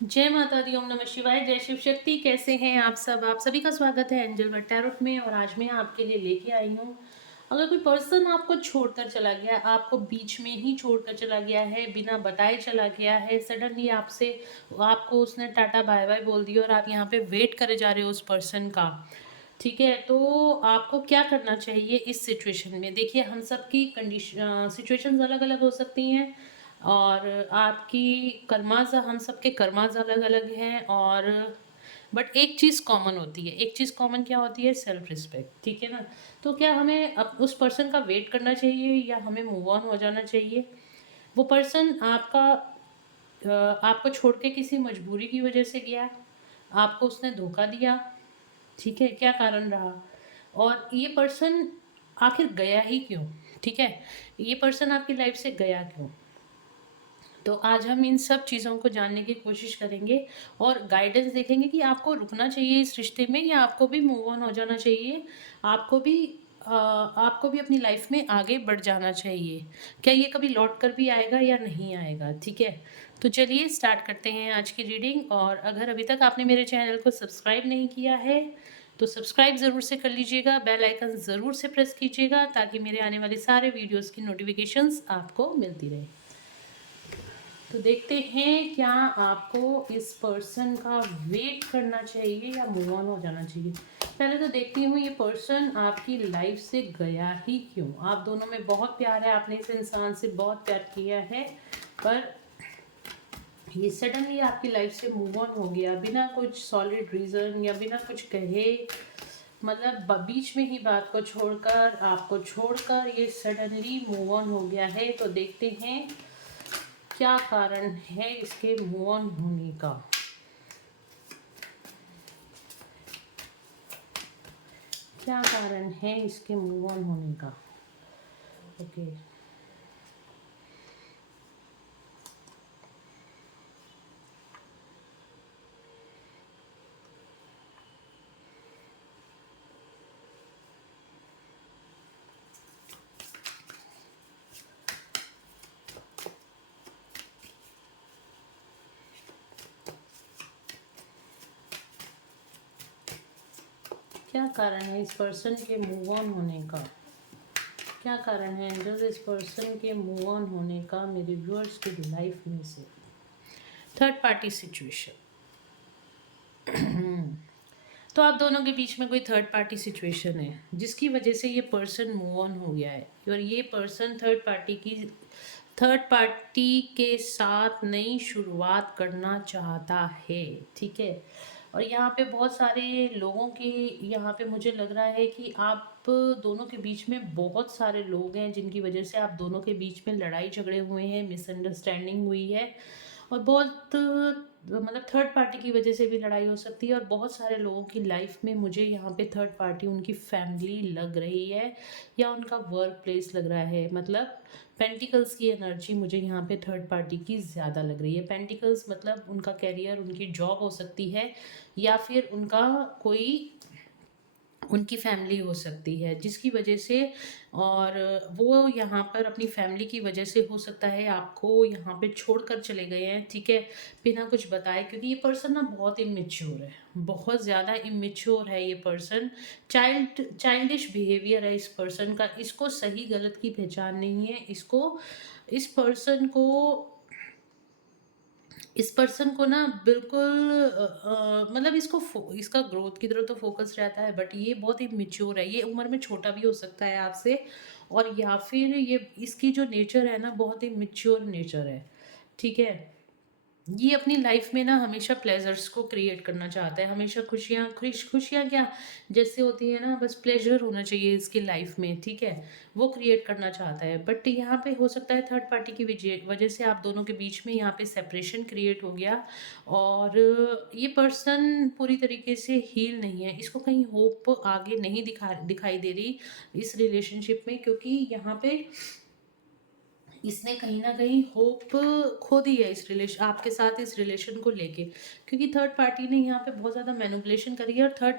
जय माता दी, ओम नमः शिवाय, जय शिव शक्ति। कैसे हैं आप सब? आप सभी का स्वागत है एंजल बट टैरोट में। और आज मैं आपके लिए लेके आई हूँ, अगर कोई पर्सन आपको छोड़कर चला गया, आपको बीच में ही छोड़कर चला गया है, बिना बताए चला गया है, सडनली आपसे आपको उसने टाटा बाय बाय बोल दिया और आप यहाँ पे वेट करे जा रहे हो उस पर्सन का, ठीक है? तो आपको क्या करना चाहिए इस सिचुएशन में? देखिए, हम सबकी कंडीशन सिचुएशंस अलग अलग हो सकती हैं, और आपकी कर्माज, हम सबके कर्माज अलग अलग हैं। और बट एक चीज़ कॉमन होती है, एक चीज़ कॉमन क्या होती है? सेल्फ रिस्पेक्ट, ठीक है ना? तो क्या हमें अब उस पर्सन का वेट करना चाहिए या हमें मूव ऑन हो जाना चाहिए? वो पर्सन आपको छोड़ के किसी मजबूरी की वजह से गया, आपको उसने धोखा दिया, ठीक है? क्या कारण रहा? और ये पर्सन आखिर गया ही क्यों? ठीक है, ये पर्सन आपकी लाइफ से गया क्यों? तो आज हम इन सब चीज़ों को जानने की कोशिश करेंगे और गाइडेंस देखेंगे कि आपको रुकना चाहिए इस रिश्ते में या आपको भी मूव ऑन हो जाना चाहिए, आपको भी अपनी लाइफ में आगे बढ़ जाना चाहिए। क्या ये कभी लौट कर भी आएगा या नहीं आएगा? ठीक है, तो चलिए स्टार्ट करते हैं आज की रीडिंग। और अगर अभी तक आपने मेरे चैनल को सब्सक्राइब नहीं किया है तो सब्सक्राइब ज़रूर से कर लीजिएगा, बेल आइकन ज़रूर से प्रेस कीजिएगा ताकि मेरे आने वाले सारे वीडियोस की नोटिफिकेशंस आपको मिलती रहे। तो देखते हैं, क्या आपको इस पर्सन का वेट करना चाहिए या मूव ऑन हो जाना चाहिए? पहले तो देखती हूँ ये पर्सन आपकी लाइफ से गया ही क्यों। आप दोनों में बहुत प्यार है, आपने इस इंसान से बहुत प्यार किया है, पर ये सडनली आपकी लाइफ से मूव ऑन हो गया बिना कुछ सॉलिड रीज़न या बिना कुछ कहे। मतलब बीच में ही बात को छोड़कर, आपको छोड़कर ये सडनली मूव ऑन हो गया है। तो देखते हैं क्या कारण है इसके मूव ऑन होने का। क्या कारण है इसके मूव ऑन होने का? ओके, क्या कारण है इस पर्सन के मूव ऑन होने का? क्या कारण है एंजल्स इस पर्सन के मूव ऑन होने का मेरे व्यूअर्स की लाइफ में से? Third party situation. तो आप दोनों के बीच में कोई थर्ड पार्टी सिचुएशन है जिसकी वजह से ये पर्सन मूव ऑन हो गया है, और ये पर्सन थर्ड पार्टी के साथ नई शुरुआत करना चाहता है, ठीक है? और यहाँ पे बहुत सारे लोगों की, यहाँ पे मुझे लग रहा है कि आप दोनों के बीच में बहुत सारे लोग हैं जिनकी वजह से आप दोनों के बीच में लड़ाई झगड़े हुए हैं, मिसअंडरस्टैंडिंग हुई है। और बहुत मतलब थर्ड पार्टी की वजह से भी लड़ाई हो सकती है। और बहुत सारे लोगों की लाइफ में मुझे यहाँ पे थर्ड पार्टी उनकी फैमिली लग रही है या उनका वर्क प्लेस लग रहा है। मतलब पेंटिकल्स की एनर्जी मुझे यहाँ पे थर्ड पार्टी की ज़्यादा लग रही है। पेंटिकल्स मतलब उनका कैरियर, उनकी जॉब हो सकती है, या फिर उनकी फैमिली हो सकती है जिसकी वजह से, और वो यहाँ पर अपनी फैमिली की वजह से हो सकता है आपको यहाँ पे छोड़कर चले गए हैं, ठीक है, बिना कुछ बताए। क्योंकि ये पर्सन ना बहुत इमेच्योर है, बहुत ज़्यादा इमेच्योर है ये पर्सन। चाइल्डिश बिहेवियर है इस पर्सन का। इसको सही गलत की पहचान नहीं है। इस पर्सन को इस पर्सन को ना बिल्कुल मतलब इसका ग्रोथ की तरफ तो फोकस रहता है, बट ये बहुत ही मिच्योर है। ये उम्र में छोटा भी हो सकता है आपसे, और या फिर ये इसकी जो नेचर है ना बहुत ही मिच्योर नेचर है, ठीक है? ये अपनी लाइफ में ना हमेशा प्लेजर्स को क्रिएट करना चाहता है, हमेशा खुशियाँ क्या जैसे होती है ना, बस प्लेजर होना चाहिए इसकी लाइफ में, ठीक है? वो क्रिएट करना चाहता है। बट यहाँ पे हो सकता है थर्ड पार्टी की वजह से आप दोनों के बीच में यहाँ पे सेपरेशन क्रिएट हो गया। और ये पर्सन पूरी तरीके से हील नहीं है, इसको कहीं होप आगे नहीं दिखाई दे रही इस रिलेशनशिप में, क्योंकि यहाँ पे इसने कहीं न कहीं होप खो दी है इस रिलेशन आपके साथ, इस रिलेशन को लेके। क्योंकि थर्ड पार्टी ने यहाँ पे बहुत ज़्यादा मैनिपुलेशन करी है, और थर्ड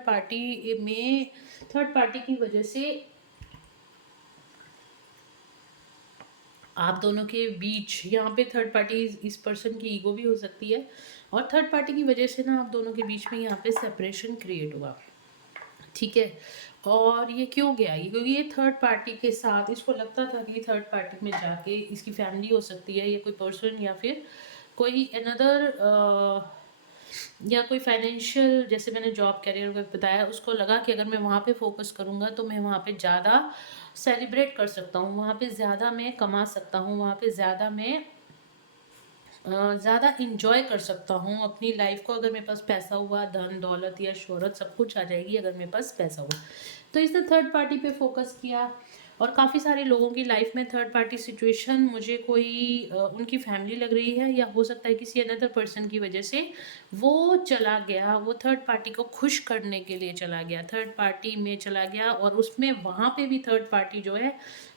पार्टी की वजह से आप दोनों के बीच यहाँ पे थर्ड पार्टी, इस पर्सन की ईगो भी हो सकती है। और थर्ड पार्टी की वजह से ना आप दोनों के बीच में यहाँ पे सेपरेशन क्रिएट हुआ, ठीक है। और ये क्यों गया, ये क्योंकि ये थर्ड पार्टी के साथ इसको लगता था कि थर्ड पार्टी में जाके इसकी फैमिली हो सकती है या कोई पर्सन या फिर कोई अनदर या कोई फाइनेंशियल, जैसे मैंने जॉब कैरियर का बताया, उसको लगा कि अगर मैं वहाँ पे फोकस करूँगा तो मैं वहाँ पे ज़्यादा सेलिब्रेट कर सकता हूँ, वहाँ पे ज़्यादा मैं कमा सकता हूँ, वहाँ पे ज़्यादा मैं ज़्यादा इंजॉय कर सकता हूँ अपनी लाइफ को। अगर मेरे पास पैसा हुआ, धन दौलत या शोहरत सब कुछ आ जाएगी अगर मेरे पास पैसा हुआ। तो इसने थर्ड पार्टी पे फोकस किया। और काफ़ी सारे लोगों की लाइफ में थर्ड पार्टी सिचुएशन मुझे कोई उनकी फैमिली लग रही है, या हो सकता है किसी अनदर पर्सन की वजह से वो चला गया, वो थर्ड पार्टी को खुश करने के लिए चला गया, थर्ड पार्टी में चला गया। और उसमें वहाँ पे भी थर्ड पार्टी जो है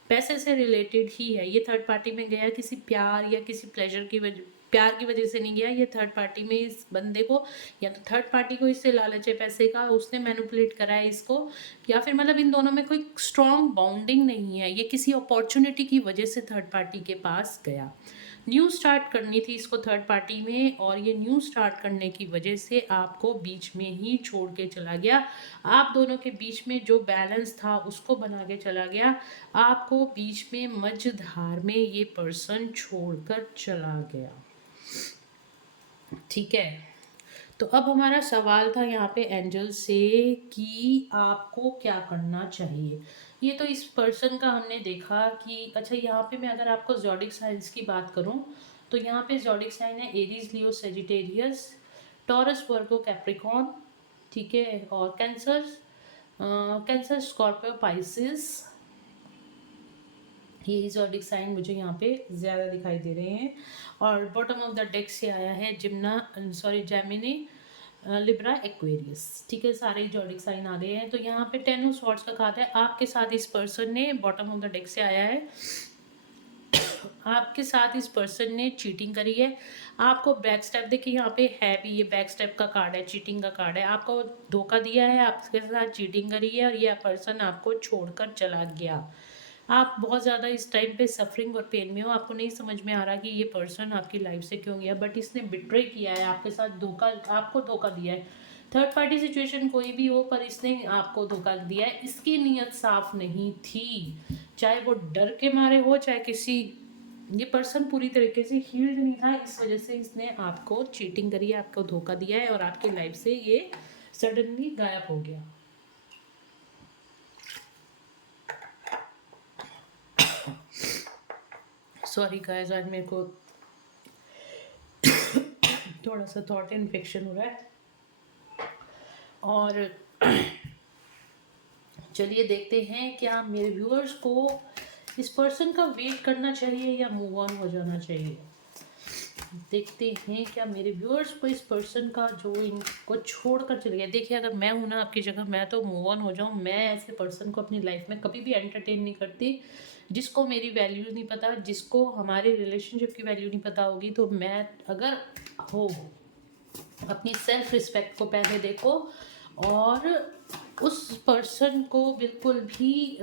पैसे से रिलेटेड ही है। ये थर्ड पार्टी में गया किसी प्यार या किसी प्लेजर की वजह, प्यार की वजह से नहीं गया। ये थर्ड पार्टी में इस बंदे को, या तो थर्ड पार्टी को इससे लालच है पैसे का, उसने मैनिपुलेट करा है इसको, या फिर मतलब इन दोनों में कोई स्ट्रॉन्ग बाउंडिंग नहीं है, ये किसी अपॉर्चुनिटी की वजह से थर्ड पार्टी के पास गया। न्यू स्टार्ट करनी थी इसको थर्ड पार्टी में, और ये न्यू स्टार्ट करने की वजह से आपको बीच में ही छोड़ के चला गया। आप दोनों के बीच में जो बैलेंस था उसको बना के चला गया, आपको बीच में मझधार में ये पर्सन छोड़कर चला गया, ठीक है। तो अब हमारा सवाल था यहाँ पे एंजल से कि आपको क्या करना चाहिए। ये तो इस पर्सन का हमने देखा कि अच्छा, यहाँ पे मैं अगर आपको ज़ोडिक साइंस की बात करूँ तो यहाँ पे ज़ोडिक साइन है एरीज, लियो, सेजिटेरियस, टॉरस, वर्गो, कैप्रिकॉन, ठीक है। और कैंसर, कैंसर, स्कॉर्पियो, पाइसिस, ये ज़ोडिक साइन मुझे यहाँ पे ज़्यादा दिखाई दे रहे हैं। और बॉटम ऑफ द डेक से आया है जेमिनी, लिब्रा, एक्वेरियस, ठीक है। सारे ज़ोडिक साइन आ गए हैं। तो यहाँ पे 10 ऑफ स्वॉर्ड्स का कार्ड है। आपके साथ इस पर्सन ने, बॉटम ऑफ द डेक से आया है, आपके साथ इस पर्सन ने चीटिंग करी है, आपको बैक स्टेप, देखिए यहाँ पे है भी, ये बैक स्टेप का कार्ड है, चीटिंग का कार्ड है, आपको धोखा दिया है, आपके साथ चीटिंग करी है, और ये पर्सन आपको छोड़कर चला गया। आप बहुत ज़्यादा इस टाइम पे सफरिंग और पेन में हो, आपको नहीं समझ में आ रहा कि ये पर्सन आपकी लाइफ से क्यों गया, बट इसने बिट्रे किया है आपके साथ, धोखा, आपको धोखा दिया है। थर्ड पार्टी सिचुएशन कोई भी हो, पर इसने आपको धोखा दिया है। इसकी नीयत साफ नहीं थी, चाहे वो डर के मारे हो, चाहे किसी, ये पर्सन पूरी तरीके से हील्ड नहीं था, इस वजह से इसने आपको चीटिंग करी है, आपको धोखा दिया है, और आपकी लाइफ से ये सडनली गायब हो गया। सॉरी गाइस, आज मेरे को थोड़ा सा थॉट इन्फेक्शन हो रहा है। और चलिए देखते हैं क्या मेरे व्यूअर्स को इस पर्सन का वेट करना चाहिए या मूव ऑन हो जाना चाहिए। देखते हैं क्या मेरे व्यूअर्स को इस पर्सन का जो इनको छोड़कर चले गया। देखिए, अगर मैं हूं ना आपकी जगह, मैं तो मूव ऑन हो जाऊं। मैं ऐसे पर्सन को अपनी लाइफ में कभी भी एंटरटेन नहीं करती जिसको मेरी वैल्यू नहीं पता, जिसको हमारे रिलेशनशिप की वैल्यू नहीं पता होगी। तो मैं, अगर हो, अपनी सेल्फ रिस्पेक्ट को पहले देखो, और उस पर्सन को बिल्कुल भी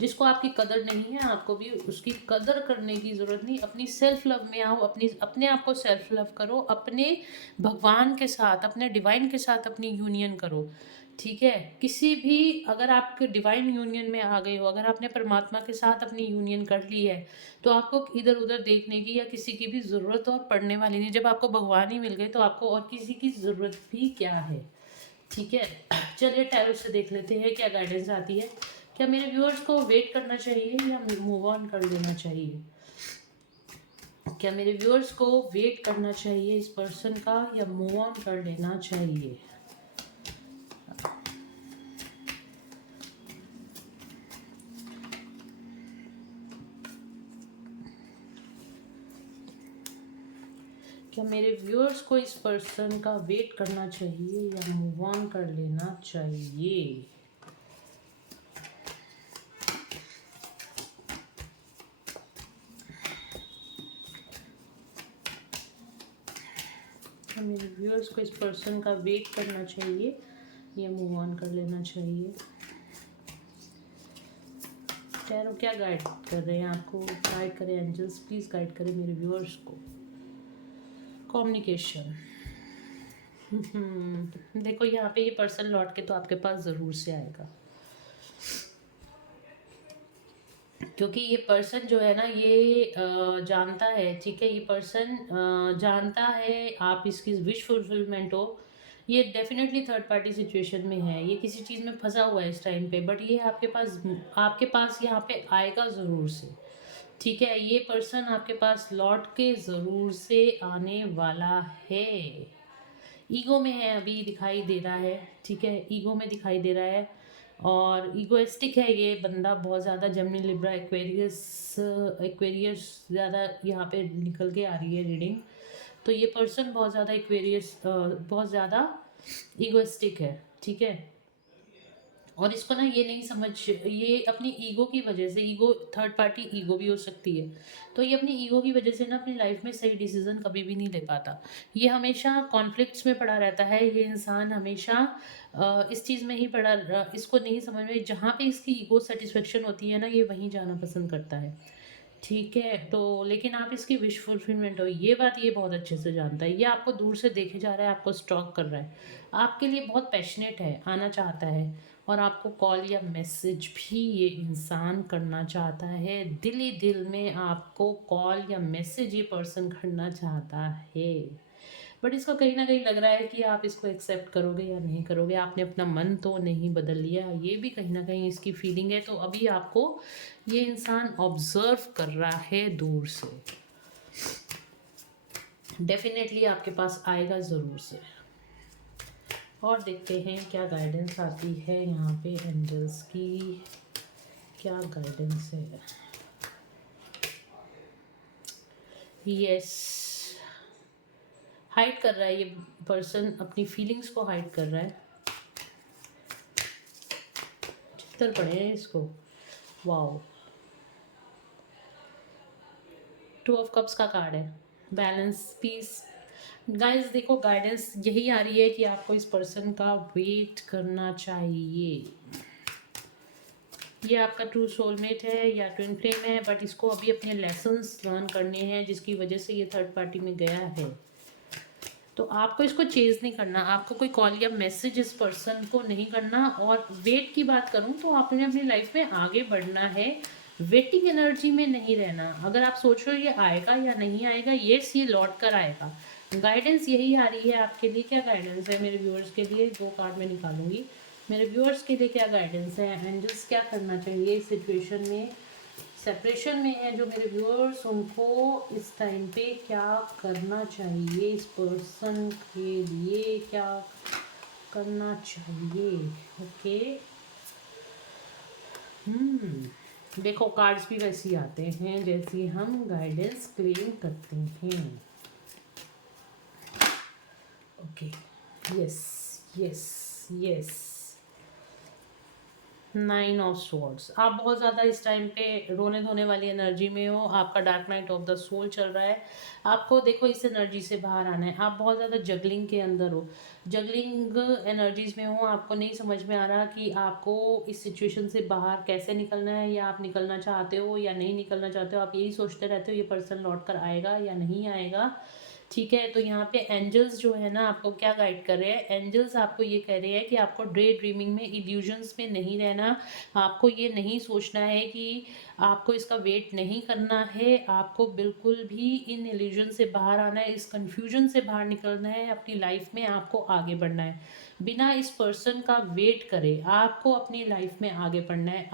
जिसको आपकी कदर नहीं है, आपको भी उसकी कदर करने की ज़रूरत नहीं। अपनी सेल्फ लव में आओ, अपने आप को सेल्फ लव करो, अपने भगवान के साथ, अपने डिवाइन के साथ अपनी यूनियन करो, ठीक है। किसी भी, अगर आप डिवाइन यूनियन में आ गए हो, अगर आपने परमात्मा के साथ अपनी यूनियन कर ली है, तो आपको इधर उधर देखने की या किसी की भी ज़रूरत और पड़ने वाली नहीं। जब आपको भगवान ही मिल गए तो आपको और किसी की ज़रूरत भी क्या है, ठीक है। चलिए टैरो से देख लेते हैं क्या गाइडेंस आती है। क्या मेरे व्यूअर्स को वेट करना चाहिए या मूव ऑन कर देना चाहिए? क्या मेरे व्यूअर्स को वेट करना चाहिए इस पर्सन का, या मूव ऑन कर लेना चाहिए? क्या मेरे व्यूअर्स को इस पर्सन का वेट करना चाहिए या मूव ऑन कर लेना चाहिए? क्या मेरे व्यूअर्स को इस पर्सन का वेट करना चाहिए या मूव ऑन कर लेना चाहिए? टैरो क्या गाइड कर रहे हैं आपको? गाइड करें एंजल्स, प्लीज़ गाइड करें मेरे व्यूअर्स को। कम्युनिकेशन, देखो यहाँ पे ये पर्सन लौट के तो आपके पास ज़रूर से आएगा, क्योंकि ये पर्सन जो है ना ये जानता है, ठीक है, ये पर्सन जानता है आप इसकी विश फुलफिलमेंट हो। ये डेफिनेटली थर्ड पार्टी सिचुएशन में है, ये किसी चीज़ में फंसा हुआ है इस टाइम पे, बट ये आपके पास यहाँ पे आएगा ज़रूर से, ठीक है। ये पर्सन आपके पास लौट के ज़रूर से आने वाला है। ईगो में है अभी, दिखाई दे रहा है, ठीक है, ईगो में दिखाई दे रहा है और ईगोइस्टिक है ये बंदा बहुत ज़्यादा। जेमिनी, लिब्रा, एक्वेरियस, एक्वेरियस ज़्यादा यहाँ पे निकल के आ रही है रीडिंग। तो ये पर्सन बहुत ज़्यादा एक्वेरियस, बहुत ज़्यादा ईगोइस्टिक है, ठीक है। और इसको ना ये नहीं समझ, ये अपनी ईगो की वजह से, ईगो थर्ड पार्टी ईगो भी हो सकती है, तो ये अपनी ईगो की वजह से ना अपनी लाइफ में सही डिसीजन कभी भी नहीं ले पाता। ये हमेशा कॉन्फ्लिक्ट्स में पड़ा रहता है, ये इंसान हमेशा इस चीज़ में ही इसको नहीं समझ में, जहाँ पे इसकी ईगो सेटिस्फेक्शन होती है ना ये वहीं जाना पसंद करता है, ठीक है। तो लेकिन आप इसकी विश फुलफिलमेंट हो, ये बात ये बहुत अच्छे से जानता है। ये आपको दूर से देखे जा रहा है, आपको स्टॉक कर रहा है, आपके लिए बहुत पैशनेट है, आना चाहता है, और आपको कॉल या मैसेज भी ये इंसान करना चाहता है। दिल ही दिल में आपको कॉल या मैसेज ये पर्सन करना चाहता है, बट इसको कहीं ना कहीं लग रहा है कि आप इसको एक्सेप्ट करोगे या नहीं करोगे। आपने अपना मन तो नहीं बदल लिया, ये भी कहीं ना कहीं इसकी फीलिंग है। तो अभी आपको ये इंसान ऑब्जर्व कर रहा है दूर से, डेफिनेटली आपके पास आएगा ज़रूर से। और देखते हैं क्या गाइडेंस आती है यहाँ पे एंजल्स की, क्या गाइडेंस है। यस, हाइड कर रहा है ये पर्सन, अपनी फीलिंग्स को हाइड कर रहा है। चित्तर पड़े हैं इसको, वाओ। टू ऑफ कप्स का कार्ड है, बैलेंस, पीस। गाइस देखो गाइडेंस यही आ रही है कि आपको इस पर्सन का वेट करना चाहिए। ये आपका ट्रू सोलमेट है या ट्विन फ्लेम है, बट इसको अभी अपने लेसन्स लर्न करने हैं जिसकी वजह से ये थर्ड पार्टी में गया है। तो आपको इसको चेज नहीं करना, आपको कोई कॉल या मैसेज इस पर्सन को नहीं करना। और वेट की बात करूं तो आपने अपनी लाइफ में आगे बढ़ना है, वेटिंग एनर्जी में नहीं रहना। अगर आप सोच रहे हो ये आएगा या नहीं आएगा, ये लौट कर आएगा। गाइडेंस यही आ रही है आपके लिए। क्या गाइडेंस है मेरे व्यूअर्स के लिए, 2 कार्ड मैं निकालूंगी। मेरे व्यूअर्स के लिए क्या गाइडेंस है, एंजल्स क्या करना चाहिए इस सिचुएशन में, सेपरेशन में है जो मेरे व्यूअर्स, उनको इस टाइम पे क्या करना चाहिए, इस पर्सन के लिए क्या करना चाहिए। ओके, देखो कार्ड्स भी वैसे ही आते हैं जैसे हम गाइडेंस क्लेम करते हैं। Okay, yes yes yes, 9 of swords. आप बहुत ज़्यादा इस टाइम पे रोने धोने वाली एनर्जी में हो, आपका dark night of the soul चल रहा है। आपको देखो इस एनर्जी से बाहर आना है। आप बहुत ज़्यादा जगलिंग के अंदर हो, जगलिंग एनर्जीज में हो, आपको नहीं समझ में आ रहा कि आपको इस सिचुएशन से बाहर कैसे निकलना है, या आप निकलना चाहते हो या नहीं निकलना चाहते हो। आप यही सोचते रहते हो ये पर्सन लौट कर आएगा या नहीं आएगा, ठीक है। तो यहाँ पे एंजल्स जो है ना आपको क्या गाइड कर रहे हैं, एंजल्स आपको ये कह रहे हैं कि आपको ड्रे ड्रीमिंग में, इल्यूजन्स में नहीं रहना। आपको ये नहीं सोचना है कि आपको इसका वेट नहीं करना है, आपको बिल्कुल भी इन इल्यूजन से बाहर आना है, इस कन्फ्यूजन से बाहर निकलना है। अपनी लाइफ में आपको आगे बढ़ना है, बिना इस पर्सन का वेट करे आपको अपनी लाइफ में आगे बढ़ना है।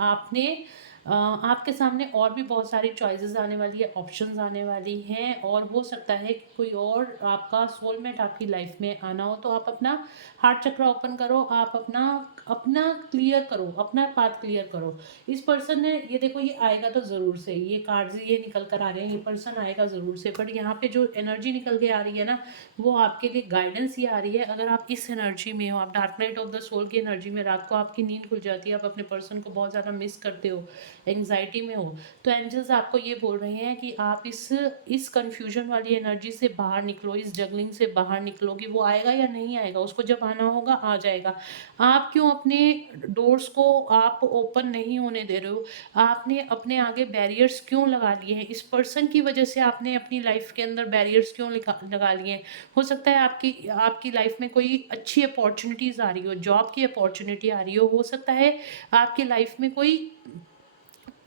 आपके सामने और भी बहुत सारी चॉइसेस आने वाली है, ऑप्शंस आने वाली हैं, और हो सकता है कि कोई और आपका सोलमेट आपकी लाइफ में आना हो। तो आप अपना हार्ट चक्र ओपन करो, आप अपना अपना क्लियर करो, अपना पाथ क्लियर करो। इस पर्सन ने, ये देखो ये आएगा तो ज़रूर से, ये कार्ड्स ये निकल कर आ रहे हैं, ये पर्सन आएगा ज़रूर से। बट यहाँ पे जो एनर्जी निकल के आ रही है ना, वो आपके लिए गाइडेंस ये आ रही है। अगर आप इस एनर्जी में हो, आप dark night of the soul की एनर्जी में, रात को आपकी नींद खुल जाती है, आप अपने पर्सन को बहुत ज़्यादा मिस करते हो, एंग्जाइटी में हो, तो एंजल्स आपको ये बोल रहे हैं कि आप इस कन्फ्यूजन वाली एनर्जी से बाहर निकलो, इस जगलिंग से बाहर निकलो कि वो आएगा या नहीं आएगा, उसको जब आना होगा आ जाएगा। आप क्यों अपने डोर्स को आप ओपन नहीं होने दे रहे हो? आपने अपने आगे बैरियर्स क्यों लगा लिए हैं? इस पर्सन की वजह से आपने अपनी लाइफ के अंदर बैरियर्स क्यों लगा लिए हैं? हो सकता है आपकी आपकी लाइफ में कोई अच्छी अपॉर्चुनिटीज़ आ रही हो, जॉब की अपॉर्चुनिटी आ रही हो सकता है आपकी लाइफ में कोई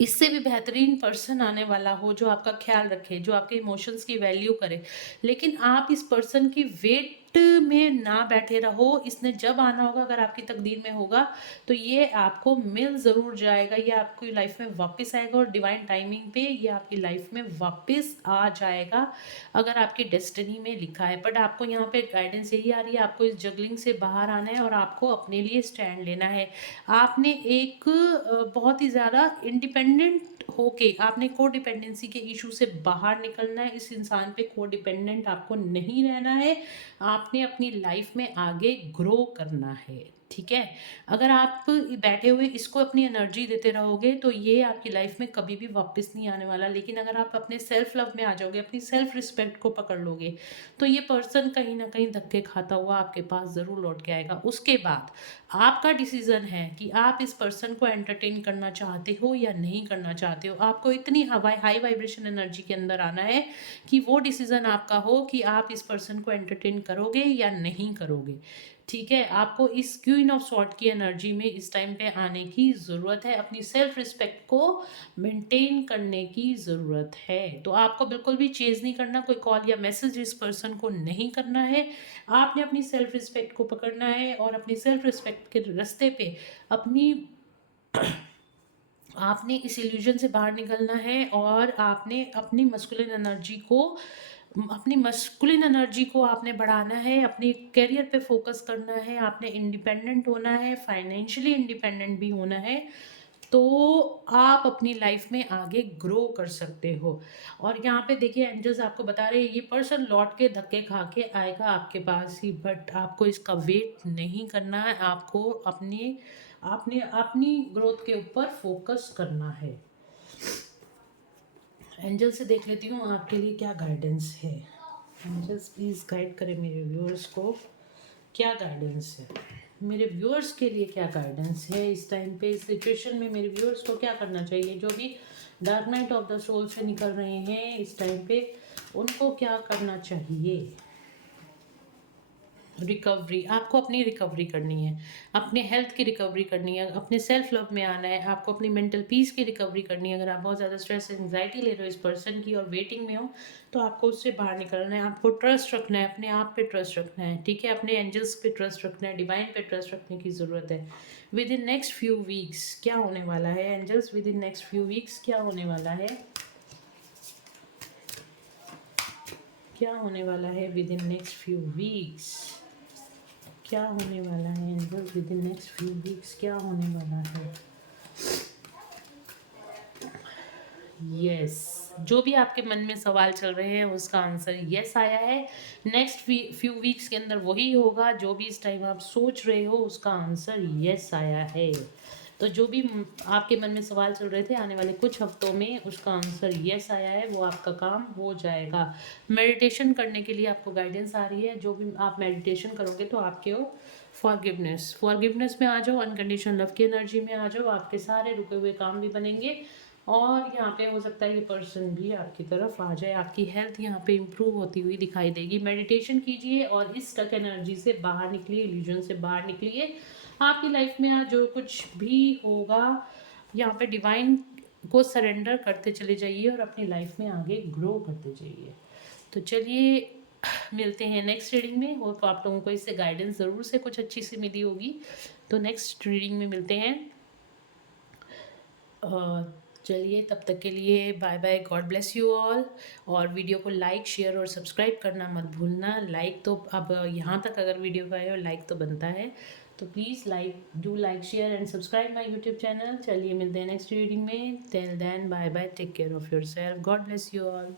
इससे भी बेहतरीन पर्सन आने वाला हो जो आपका ख्याल रखे, जो आपके इमोशंस की वैल्यू करे, लेकिन आप इस पर्सन की वेट में ना बैठे रहो। इसने जब आना होगा, अगर आपकी तकदीर में होगा तो ये आपको मिल ज़रूर जाएगा, ये आपकी लाइफ में वापस आएगा और डिवाइन टाइमिंग पे ये आपकी लाइफ में वापस आ जाएगा अगर आपकी डेस्टिनी में लिखा है। बट आपको यहाँ पे गाइडेंस यही आ रही है, आपको इस जगलिंग से बाहर आना है और आपको अपने लिए स्टैंड लेना है। आपने एक बहुत ही ज़्यादा इंडिपेंडेंट होके आपने को डिपेंडेंसी के इशू से बाहर निकलना है। इस इंसान पे को डिपेंडेंट आपको नहीं रहना है, आपने अपनी लाइफ में आगे ग्रो करना है, ठीक है। अगर आप बैठे हुए इसको अपनी एनर्जी देते रहोगे तो ये आपकी लाइफ में कभी भी वापस नहीं आने वाला, लेकिन अगर आप अपने सेल्फ लव में आ जाओगे, अपनी सेल्फ रिस्पेक्ट को पकड़ लोगे, तो ये पर्सन कहीं ना कहीं धक्के खाता हुआ आपके पास ज़रूर लौट के आएगा। उसके बाद आपका डिसीजन है कि आप इस पर्सन को एंटरटेन करना चाहते हो या नहीं करना चाहते हो। आपको इतनी हाई वाइब्रेशन एनर्जी के अंदर आना है कि वो डिसीजन आपका हो कि आप इस पर्सन को एंटरटेन करोगे या नहीं करोगे, ठीक है। आपको इस क्वीन ऑफ सॉर्ट की एनर्जी में इस टाइम पे आने की ज़रूरत है, अपनी सेल्फ रिस्पेक्ट को मेंटेन करने की ज़रूरत है। तो आपको बिल्कुल भी चेज़ नहीं करना, कोई कॉल या मैसेज इस पर्सन को नहीं करना है। आपने अपनी सेल्फ रिस्पेक्ट को पकड़ना है और अपनी सेल्फ रिस्पेक्ट के रास्ते पे अपनी आपने इस इल्यूजन से बाहर निकलना है और आपने अपनी मस्कुलिन एनर्जी को आपने बढ़ाना है, अपने करियर पे फोकस करना है, आपने इंडिपेंडेंट होना है, फाइनेंशियली इंडिपेंडेंट भी होना है, तो आप अपनी लाइफ में आगे ग्रो कर सकते हो। और यहाँ पे देखिए एंजल्स आपको बता रहे हैं ये पर्सन लौट के धक्के खा के आएगा आपके पास ही, बट आपको इसका वेट नहीं करना है, आपको आपने अपनी ग्रोथ के ऊपर फोकस करना है। एंजल से देख लेती हूँ आपके लिए क्या गाइडेंस है। एंजल्स प्लीज़ गाइड करें मेरे व्यूअर्स को, क्या गाइडेंस है मेरे व्यूअर्स के लिए, क्या गाइडेंस है इस टाइम पे, इस सिचुएशन में मेरे व्यूअर्स को क्या करना चाहिए। जो भी dark night of the soul से निकल रहे हैं इस टाइम पे, उनको क्या करना चाहिए। रिकवरी, आपको अपनी रिकवरी करनी है, अपने हेल्थ की रिकवरी करनी है, अपने सेल्फ लव में आना है, आपको अपनी मेंटल पीस की रिकवरी करनी है। अगर आप बहुत ज़्यादा स्ट्रेस एंग्जाइटी ले रहे हो इस पर्सन की और वेटिंग में हो, तो आपको उससे बाहर निकलना है। आपको ट्रस्ट रखना है, अपने आप पे ट्रस्ट रखना है, ठीक है। अपने एंजल्स पे ट्रस्ट रखना है, डिवाइन पे ट्रस्ट रखने की ज़रूरत है। Within next few weeks क्या होने वाला है angels, within next few weeks क्या होने वाला है, क्या होने वाला है within next few weeks, क्या होने वाला है angel within next few weeks, क्या होने वाला है। यस, जो भी आपके मन में सवाल चल रहे हैं उसका आंसर यस आया है। नेक्स्ट फ्यू वीक्स के अंदर वही होगा, जो भी इस टाइम आप सोच रहे हो उसका आंसर यस आया है। तो जो भी आपके मन में सवाल चल रहे थे आने वाले कुछ हफ्तों में उसका आंसर यस आया है, वो आपका काम हो जाएगा। मेडिटेशन करने के लिए आपको गाइडेंस आ रही है, जो भी आप मेडिटेशन करोगे तो आपके वो फॉरगिवनेस में आ जाओ, अनकंडीशनल लव की एनर्जी में आ जाओ, आपके सारे रुके हुए काम भी बनेंगे और यहाँ पे हो सकता है ये पर्सन भी आपकी तरफ आ जाए। आपकी हेल्थ यहाँ पे इम्प्रूव होती हुई दिखाई देगी। मेडिटेशन कीजिए और इस स्टक एनर्जी से बाहर निकलिए, इल्यूजन से बाहर निकलिए। आपकी लाइफ में आज जो कुछ भी होगा यहाँ पे डिवाइन को सरेंडर करते चले जाइए और अपनी लाइफ में आगे ग्रो करते जाइए। तो चलिए मिलते हैं नेक्स्ट रीडिंग में। होप आप लोगों को इससे गाइडेंस ज़रूर से कुछ अच्छी सी मिली होगी। तो नेक्स्ट रीडिंग में मिलते हैं। चलिए तब तक के लिए bye bye, God bless you all. और वीडियो को लाइक शेयर और सब्सक्राइब करना मत भूलना। लाइक तो अब यहाँ तक अगर वीडियो का है और लाइक तो बनता है, तो please like share and subscribe my YouTube channel. चलिए मिलते हैं नेक्स्ट रीडिंग में। Till then bye bye, take care of yourself, God bless you all.